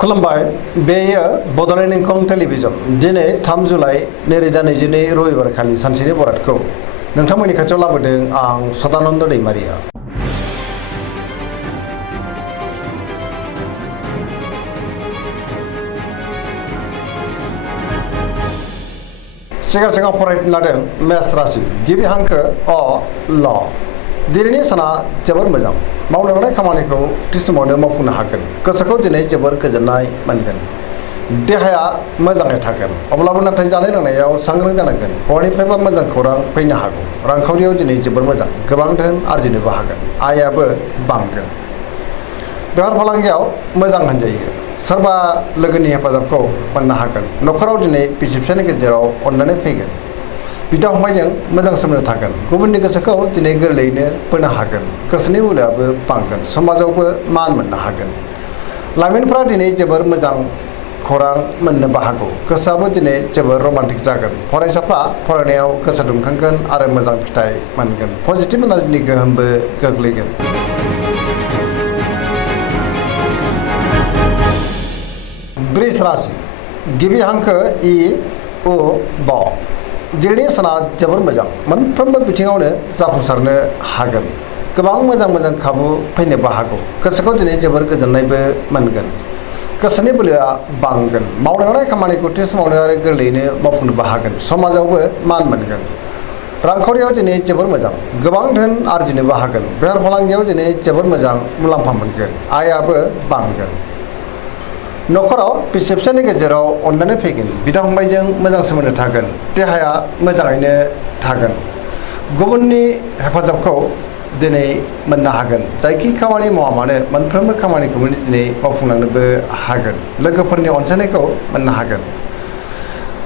खुलुमबाय बेयो बड'लेण्ड इंखं टेलिभिजन दिनै 3 जुलाइ 2022 रबिबार खालि सानसेनि बरादखौ नोंथांमोननि खाथियाव लाबोदों आं सदानन्द दैमारिया। सिगां फरायनो लादों मेष राशि गिबि हांखो अ ल। दिनैनि साना जोबोर मोजां मावनो लानाय खामानिखौ थि समावनो मावफुंनो हागोन। गोसोखौ दिनै जोबोर गोजोननाय मोनगोन। देहाया मोजाङै थागोन अब्लाबो नाथाय जानाय लोंनायाव सांग्रां जानांगोन। बयनिफ्रायबो मोजां खौरां फैनो हागौ। रांखावरियाव दिनै जोबोर मोजां गोबां धोन आरजिनोबो हागोन। आयाबो बांगोन। बेफार फालांगियाव मोजां होनजायो। सोरबा लोगोनि हेफाजाबखौ मोननो हागोन। न'खराव दिनै बिसि फिसायनि गेजेराव अननानै फैगोन। बिदा फंबायजों मोजां सोमोन्दो थागोन। गुबुननि गोसोखौ दिनै गोरलैयैनो बोनो हागोन। गोसोनि बोलोआबो बांगोन। समाजावबो मान मोननो हागोन। लाइमोनफोरा दिनै जोबोर मोजां खौरां मोननोबो हागौ। गोसोआबो दिनै जोबोर रमान्टिक जागोन। फरायसाफ्रा फरायनायाव गोसो दुंखांगोन आरो मोजां फिथाइ मोनगोन। पजिटिभ एनार्जिनि गोहोमबो गोग्लैगोन। वृष राशि गिबि हांखो इ उ ब। दिनैनि साना जोबोर मोजां मोनफ्रोमबो बिथिङावनो जाफुंसारनो हागोन। गोबां मोजां खाबु फैनोबो हागौ। गोसोखौ दिनै जोबोर गोजोननायबो मोनगोन। गोसोनि बोलोआ बांगोन। मावनो लानाय खामानिखौ थि समावनो आरो गोरलैयैनो मावफुंनोबो हागोन। समाजावबो मान मोनगोन। रांखावरियाव दिनै जोबोर मोजां गोबां धोन आरजिनोबो हागोन। बेफार फालांगियाव दिनै जोबोर मोजां मुलाम्फा मोनगोन। आयाबो बांगोन। न'खराव बिसि फिसायनि गेजेराव अनलायनाय फैगोन। बिदा फंबायजों मोजां सोमोन्दो थागोन। देहाया मोजाङैनो थागोन। गुबुननि हेफाजाबखौ दिनै मोननो हागोन। जायखि खामानि मावा मानो मोनफ्रोमबो खामानिखौनो दिनै मावफुंलांनोबो हागोन। लोगोफोरनि अनसायनायखौ मोननो हागोन।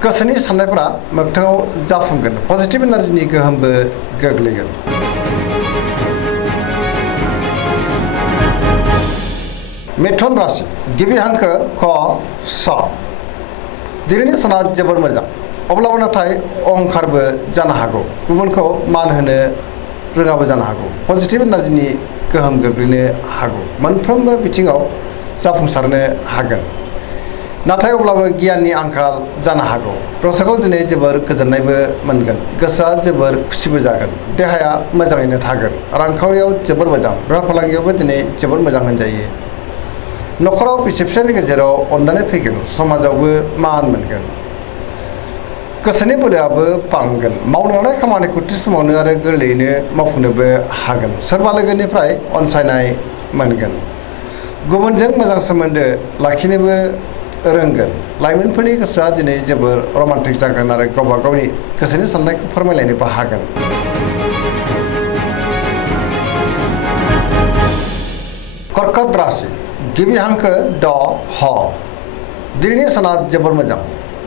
गोसोनि साननायफोरा मोगथाङाव जाफुंगोन। पजिटिभ एनार्जिनि गोहोमबो गोग्लैगोन। मिथुन राशि गिबि हांखो क स। दिनैनि साना जोबोर मोजां अब्लाबो नाथाय अहंखारबो जानो हागौ। गुबुनखौ मान होनो रोङाबो जानो हागौ। पजिटिभ एनार्जिनि गोहोम गोग्लैनो हागौ। मोनफ्रोमबो बिथिङाव जाफुंसारनो हागोन। नाथाय अब्लाबो गियाननि आंखाल जानो हागौ। गोसोखौ दिनै जोबोर गोजोननायबो मोनगोन। गोसोआ जोबोर खुसिबो जागोन। देहाया मोजाङैनो थागोन। रांखावरियाव जोबोर मोजां। बेफार फालांगियावबो दिनै जोबोर मोजां होनजायो। न'खराव बिसि फिसायनि गेजेराव अननानै फैगोन। समाजावबो मान मोनगोन। गोसोनि बोलोआबो बांगोन। मावनो लानाय खामानिखौ थि समावनो आरो गोरलैयैनो मावफुंनोबो हागोन। सोरबा लोगोनिफ्राय अनसायनाय मोनगोन। गुबुनजों मोजां सोमोन्दो लाखिनोबो रोंगोन। लाइमोनफोरनि गोसोआ दिनै जोबोर रमान्टिक जागोन आरो गावबा गावनि गोसोनि साननायखौ फोरमायलायनोबो हागोन। कर्कट राशि गिबि हांखो ड ह। दिनैनि साना जोबोर मोजां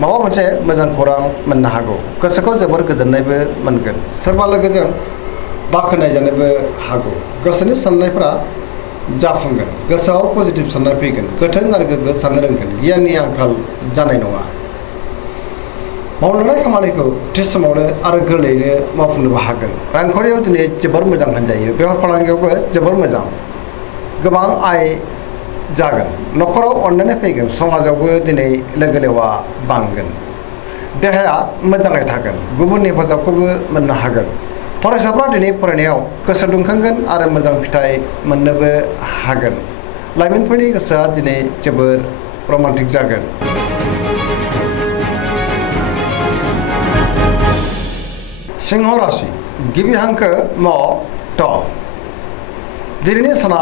माबा मोनसे मोजां खौरां मोननो हागौ। गोसोखौ जोबोर गोजोननायबो मोनगोन। सोरबा लोगोजों बाख्नायजानोबो हागौ। गोसोनि साननायफोरा जाफुंगोन। गोसोआव पजिटिभ साननाय फैगोन। गोथों आरो गोग्गो साननो रोंगोन। गियाननि आंखाल जानाय नङा। मावनो लानाय खामानिखौ थि समावनो आरो गोरलैयैनो मावफुंनोबो हागोन। रांखावरियाव दिनै जोबोर मोजां होनजायो। बेफार फालांगियावबो जोबोर मोजां गोबां आय जागोन। न'खराव अननानै फैगोन। समाजावबो दिनै लोगो लेवा बांगोन। देहाया मोजाङै थागोन। गुबुननि हेफाजाबखौबो मोननो हागोन। फरायसाफ्रा दिनै फरायनायाव गोसो दुंखांगोन आरो मोजां फिथाइ मोननोबो हागोन। लाइमोनफोरनि गोसोआ दिनै जोबोर रमान्टिक जागोन। सिंह राशि गिबि हांखो म ट। दिनैनि साना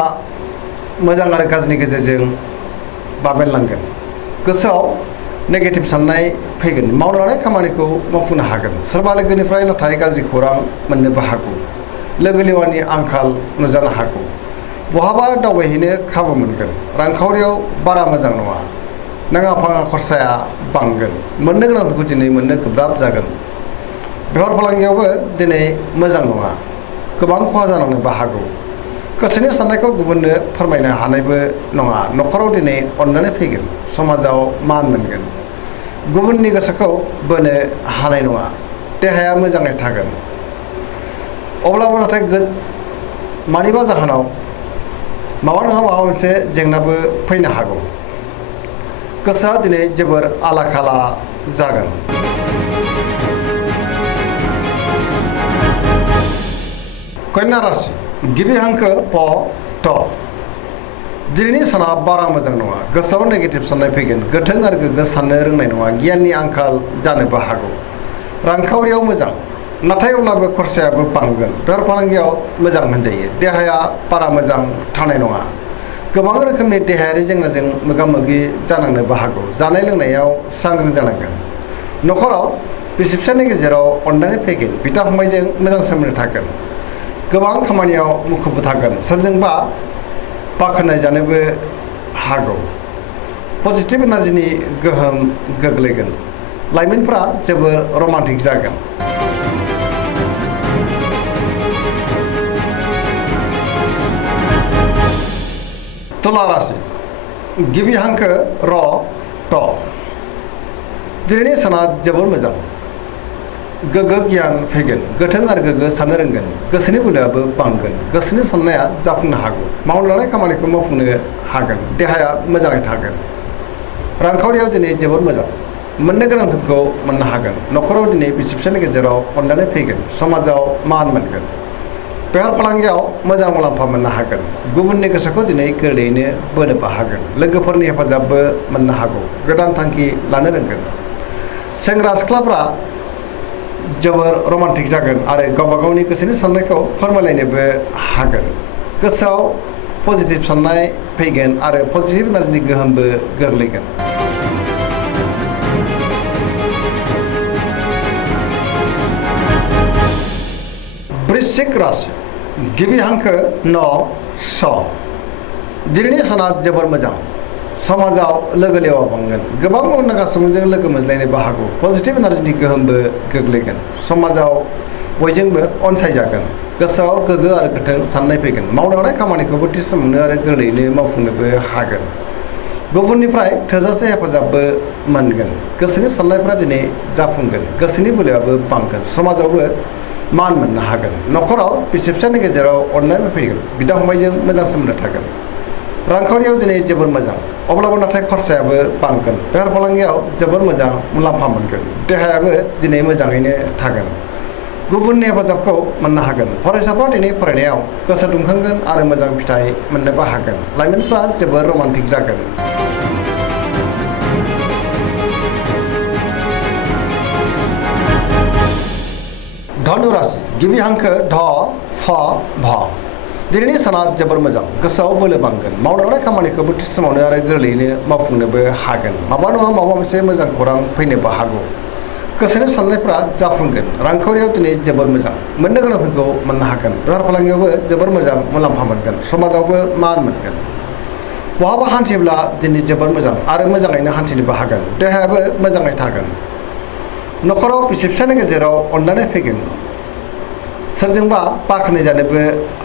मोजां आरो गाज्रिनि गेजेरजों बाबेनलांगोन। गोसोआव नेगेटिभ साननाय फैगोन। मावनो लानाय खामानिखौ मावफुंनो हागोन। सोरबा लोगोनिफ्राय नाथाय गाज्रि खौरां मोननोबो हागौ। लोगो लेवानि आंखाल नुजानो हागौ। बहाबा दावबायहैनो खाबु मोनगोन। रांखावरियाव बारा मोजां नङा। नाङा फाङा खरसाया बांगोन। मोननो गोनांखौ दिनै मोननो गोब्राब जागोन। बेफार फालांगियावबो दिनै मोजां नङा। गोबां खहा जानांनोबो हागौ। गोसोनि साननायखौ गुबुननो फोरमायनो हानायबो नङा। न'खराव दिनै अननानै फैगोन। समाजाव मान मोनगोन। गुबुननि गोसोखौ बोनो हानाय नङा। देहाया मोजाङै थागोन। अब्लाबो नाथाय मानिबा जाहोनाव माबा नङा माबा मोनसे जेंनाबो फैनो हागौ। गोसोआ दिनै जोबोर आला खाला जागोन। कन्या राशि गिबि हांखो प ट दिनैनि साना बारा मोजां नङा। गोसोआव नेगेटिभ साननाय फैगोन। गोथों आरो गोग्गो साननो रोंनाय नङा। गियाननि आंखाल जानोबो हागौ। रांखावरियाव मोजां, नाथाय अब्लाबो खरसायाबो बांगोन। बेफार फालांगियाव मोजां होनजायो। देहाया बारा मोजां थानाय नङा। गोबां रोखोमनि देहायारि जेंनाजों मोगा मोगि जानांनोबो हागौ। जानाय लोंनायाव सांग्रां जानांगोन। न'खराव बिसि फिसायनि गेजेराव अनलायनाय फैगोन। बिदा फंबायजों मोजां सोमोन्दो थागोन। गोबां खामानियाव मुखुब थागोन। सोरजोंबा बाख्नाय जानोबो हागौ। पजिटिभ एनार्जिनि गोहोम गोग्लैगोन। लाइमोनफ्रा जोबोर रमान्टिक जागोन। तुला राशि गिबि हांखो र ट दिनैनि साना जोबोर मोजां। गोग्गो गियान फैगोन। गोथों आरो गोग्गो साननो रोंगोन। गोसोनि बोलोआबो बांगोन। गोसोनि साननाया जाफुंनो हागौ। मावनो लानाय खामानिखौ मावफुंनो हागोन। देहाया मोजाङै थागोन। रांखावरियाव दिनै जोबोर मोजां। मोननो गोनां धोनखौ मोननो हागोन। न'खराव दिनै बिसि फिसायनि गेजेराव अनलायनाय फैगोन। समाजाव मान मोनगोन। बेफार फालांगियाव मोजां मुलाम्फा मोननो हागोन। गुबुननि गोसोखौ दिनै गोरलैयैनो बोनोबो हागोन। लोगोफोरनि हेफाजाबबो मोननो हागौ। गोदान थांखि लानो रोंगोन। सेंग्रा सिख्लाफ्रा जोबोर रमान्टिक जागोन आरो गावबा गावनि गोसोनि साननायखौ फोरमायलायनोबो हागोन। गोसोआव पजिटिभ साननाय फैगोन आरो पजिटिभ एनार्जिनि गोहोमबो गोग्लैगोन। वृश्चिक राशि गिबि हांखो न स दिनैनि साना जोबोर मोजां। समाजाव लोगो लेवा बांगोन। गोबां मुंदांखा सुबुंजों लोगो मोनज्लायनोबो हागौ। पजिटिभ एनार्जिनि गोहोमबो गोग्लैगोन। समाजाव बयजोंबो अनसायजागोन। गोसोआव गोग्गो आरो गोथों साननाय फैगोन। मावनो लानाय खामानिखौबो थि समावनो आरो गोरलैयैनो मावफुंनोबो हागोन। गुबुननिफ्राय थोजासे हेफाजाबबो मोनगोन। गोसोनि साननायफ्रा दिनै जाफुंगोन। गोसोनि बोलोआबो बांगोन। समाजावबो मान मोननो हागोन। न'खराव बिसि फिसायनि गेजेराव अनलायनाय फैगोन। बिदा फंबायजों मोजां सोमोन्दो थागोन। रांखावरियाव दिनै जोबोर मोजां। अब्लाबो नाथाय खरसायाबो बांगोन। बेफार फालांगियाव जोबोर मोजां मुलाम्फा मोनगोन। देहायाबो दिनै मोजाङैनो थागोन। गुबुननि हेफाजाबखौ मोननो हागोन। फरायसाफ्रा दिनै फरायनायाव गोसो दुंखांगोन आरो मोजां फिथाइ मोननोबो हागोन। लाइमोनफ्रा जोबोर रमान्टिक जागोन। धनु राशि गिबि हांखो ध फ भ दिनैनि साना जोबोर मोजां। गोसोआव बोलो बांगोन। मावनो लानाय खामानिखौबो थि समावनो आरो गोरलैयैनो मावफुंनोबो हागोन। माबा नङा माबा मोनसे मोजां खौरां फैनोबो हागौ। गोसोनि साननायफ्रा जाफुंगोन। रांखावरियाव दिनै जोबोर मोजां। मोननो गोनां धोनखौ मोननो हागोन। बेफार फालांगियावबो जोबोर मोजां मुलाम्फा मोनगोन। समाजावबो मान मोनगोन। बहाबा हान्थिब्ला दिनै जोबोर मोजां आरो मोजाङैनो हान्थिनोबो हागोन। देहायाबो मोजाङै थागोन। न'खराव बिसि फिसायनि गेजेराव अनलायनाय फैगोन। सोरजोंबा बाख्नाय जानोबो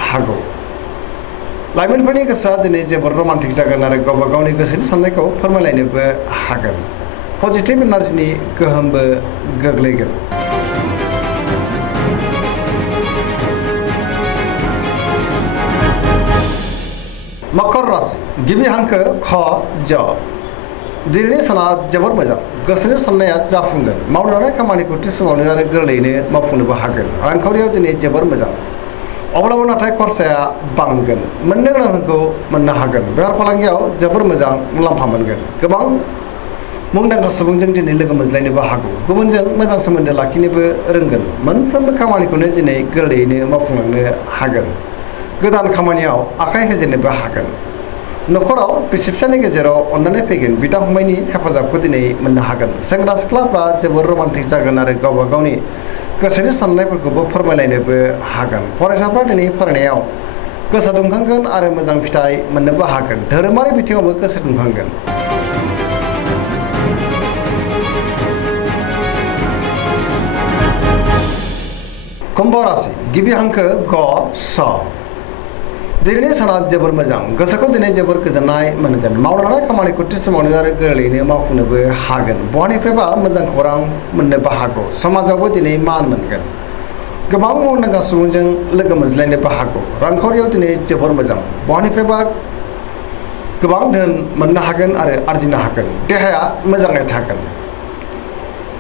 हागौ। लाइमोनफोरनि गोसोआ दिनै जोबोर रमान्टिक जागोन आरो गावबा गावनि गोसोनि साननायखौ फोरमायलायनोबो हागोन। पजिटिभ एनार्जिनि गोहोमबो गोग्लैगोन। मकर राशि गिबि हांखो ख ज दिनैनि साना जोबोर मोजां। गोसोनि साननाया जाफुंगोन। मावनो लानाय खामानिखौ थि समावनो आरो गोरलैयैनो मावफुंनोबो हागोन। रांखावरियाव दिनै जोबोर मोजां। अब्लाबो नाथाय खरसाया बांगोन। मोननो गोनां धोनखौ मोननो हागोन। बेफार फालांगियाव जोबोर मोजां मुलाम्फा मोनगोन। गोबां मुंदांखा सुबुंजों दिनै लोगो मोनज्लायनोबो हागौ। गुबुनजों मोजां सोमोन्दो लाखिनोबो रोंगोन। मोनफ्रोमबो खामानिखौनो दिनै गोरलैयैनो मावफुंलांनो हागोन। गोदान खामानियाव आखाइ होजेननोबो हागोन। न'खराव बिसि फिसायनि गेजेराव अनलायनाय फैगोन। बिदा फंबायनि हेफाजाबखौ दिनै मोननो हागोन। सेंग्रा सिख्लाफ्रा जोबोर रमान्टिक जागोन आरो गावबा गावनि गोसोनि साननायफोरखौबो फोरमायलायनोबो हागोन। फरायसाफ्रा दिनै फरायनायाव गोसो दुंखांगोन आरो मोजां फिथाइ मोननोबो हागोन। धोरोमारि बिथिङावबो गोसो दुंखांगोन। कुम्भ राशि गिबि हांखो ग स दिनैनि साना जोबोर मोजां। गोसोखौ दिनै जोबोर गोजोननाय मोनगोन। मावनो लानाय खामानिखौ थि समावनो आरो गोरलैयैनो मावफुंनोबो हागोन। बहानिफ्रायबा मोजां खौरां मोननोबो हागौ। समाजावबो दिनै मान मोनगोन। गोबां मुंदांखा सुबुंजों लोगो मोनज्लायनोबो हागौ। रांखावरियाव दिनै जोबोर मोजां। बहानिफ्रायबा गोबां धोन मोननो हागोन आरो आरजिनो हागोन। देहाया मोजाङै थागोन।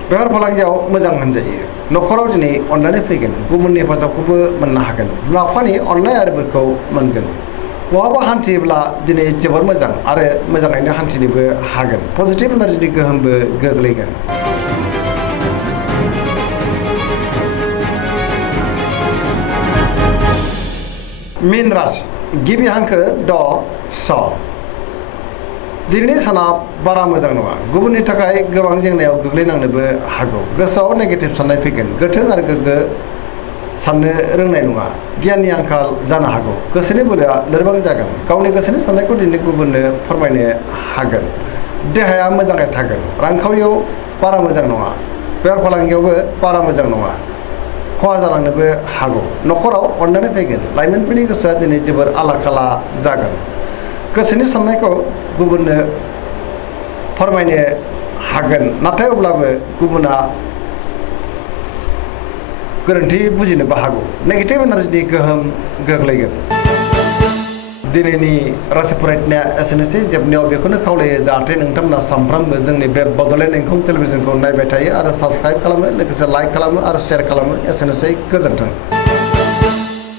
बेफार फालांगियाव मोजां होनजायो। न'खराव दिनै अननानै फैगोन। गुबुननि हेफाजाबखौबो मोननो हागोन। बिमा बिफानि अननाय आरो बोरखौ मोनगोन। बहाबा हान्थियोब्ला दिनै जोबोर मोजां आरो मोजाङैनो हान्थिनोबो हागोन। पजिटिभ एनार्जिनि गोहोमबो गोग्लैगोन। मीन राशि गिबि हांखो ड स। दिनैनि साना बारा मोजां नङा। गुबुननि थाखाय गोबां जेंनायाव गोग्लैनांनोबो हागौ। गोसोआव नेगेटिभ साननाय फैगोन। गोथों आरो गोग्गो साननो रोंनाय नङा। गियाननि आंखाल जानो हागौ। गोसोनि बोलोआ लोरबां जागोन। गावनि गोसोनि साननायखौ दिनै गुबुननो फोरमायनो हागोन। देहाया मोजाङै थागोन। रांखावरियाव बारा मोजां नङा। बेफार फालांगियावबो बारा मोजां नङा। खहा जालांनोबो हागौ। न'खराव अननानै फैगोन। लाइमोनफोरनि गोसोआ दिनै जोबोर आला खाला जागोन। गोसोनि साननायखौ गुबुननो फोरमायनो हागोन। नाथाय अब्लाबो गुबुना गोरोन्थि बुजिनोबो हागौ। नेगेटिभ एनार्जिनि गोहोम गोग्लैगोन। दिनैनि राशि फरायनाया एसेनोसै। जोबनायाव बेखौनो खावलायो जाहाथे नोंथांमोना सानफ्रामबो जोंनि बे बड'लेण्ड इंखं टेलिभिजनखौ नायबाय थायो आरो साबस्क्राइब खालामो, लोगोसे लाइक खालामो आरो शेयार खालामो। एसेनोसै, गोजोन्थों।